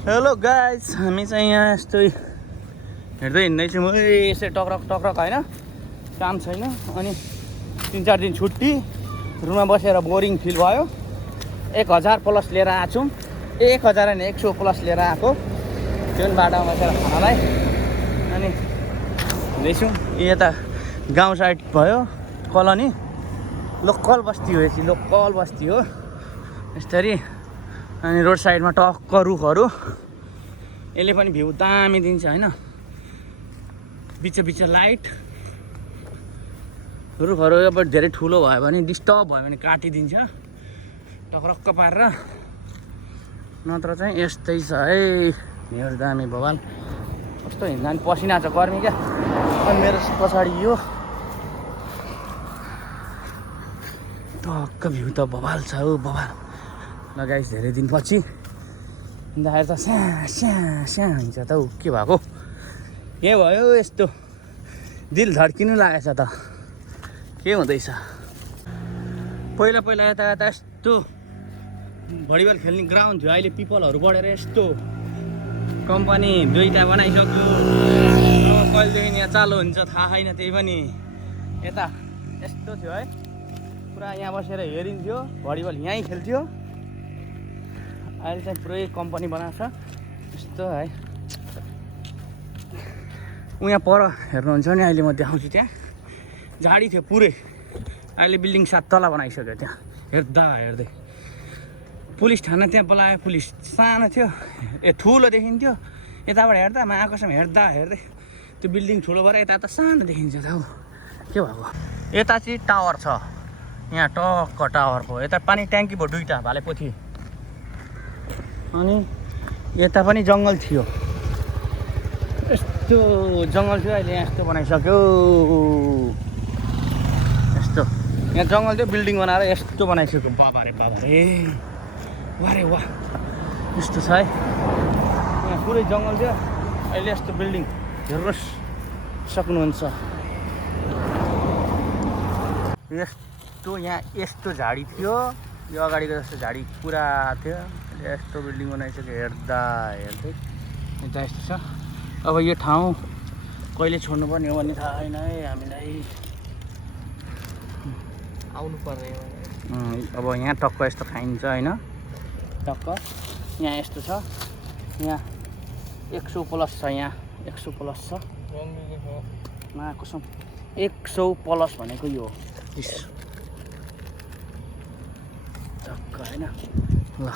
Hello guys, हामी चाहिँ यहाँ यस्तै हेर्दै हिँड्दैछौँ। यसै टक्रक टक्रक होइन, काम छैन। अनि 3-4 दिन छुट्टी, रुममा बसेर बोरिङ फिल भयो। 1000 प्लस लिएर आएको छौँ। 1000 होइन 100 प्लस लिएर आएको। त्यो पनि बाटोमा बसेर खानालाई। अनि हिँड्दैछौँ। यता गाउँ साइड भयो, कलोनी लोकल बस्ती हो। यसरी लोकल बस्ती हो यस्तरी। अनि रोड साइडमा टक्क रुखहरू, यसले पनि भ्यू दामी दिन्छ होइन। बिच लाइट, रुखहरू अब धेरै ठुलो भयो भने डिस्टर्ब भयो भने काटिदिन्छ टक्रक्क पारेर, नत्र चाहिँ यस्तै छ है। भ्यू दामी भवाल। कस्तो हिँड्दा पनि पसिना छ, गर्मी क्या। अनि मेरो पछाडि यो टक्क भ्यू त बवाल छ हौ, बवाल। ल गाइस, धेरै दिनपछि हिँड्दाखेरि त स्या हुन्छ त हौ। के भएको के भयो यस्तो, दिल धड्किनु लागेछ त। के हुँदैछ? पहिला यता यस्तो भलिबल खेल्ने ग्राउन्ड थियो, अहिले पिपलहरू बढेर यस्तो कम्पनी 2टा बनाइसक्यो। कहिलेदेखि यहाँ चालु हुन्छ थाहा छैन, त्यही पनि। यता यस्तो थियो है, पुरा यहाँ बसेर हेरिन्थ्यो, भलिबल यहीँ खेल्थ्यो। अहिले चाहिँ पुरै कम्पनी बनाएको छ यस्तो है। उहाँ पर हेर्नुहुन्छ नि, अहिले म देखाउँछु। त्यहाँ झाडी थियो पुरै, अहिले बिल्डिङ 7 तला बनाइसक्यो। त्यहाँ हेर्दै पुलिस थाना त्यहाँ बोलायो। पुलिस सानो थियो, ठुलो देखिन्थ्यो। यताबाट हेर्दा आकाशमा हेर्दै त्यो बिल्डिङ ठुलो भएर यता त सानो देखिन्छ त हौ। के भएको? यता चाहिँ टावर छ, यहाँ टक्क टावर भयो। यता पानी ट्याङ्की भयो 2टा भालेपोथी। अनि यता पनि जङ्गल थियो, यस्तो जङ्गल थियो। अहिले यहाँ यस्तो बनाइसक्यो। यस्तो यहाँ जङ्गल थियो, बिल्डिङ बनाएर यस्तो बनाइसक्यो। बाबा रे वारे वाह, यस्तो छ है। यहाँ पुरै जङ्गल थियो, अहिले यस्तो बिल्डिङ हेर्नुहोस् सक्नुहुन्छ। यस्तो यहाँ यस्तो झाडी थियो, यो अगाडिको जस्तो झाडी पुरा थियो। यस्तो बिल्डिङ बनाइसक्यो हेर्दै। यता यस्तो छ। अब यो ठाउँ कहिले छोड्नु पर्ने हो भन्ने थाहा छैन है हामीलाई। आउनु पर्ने अब यहाँ टक्क यस्तो खाइन्छ होइन। टक्क यहाँ यस्तो छ, यहाँ 100 प्लस छ। यहाँ 100 प्लस छ। कसम 100 प्लस भनेको यो टक्क होइन। ल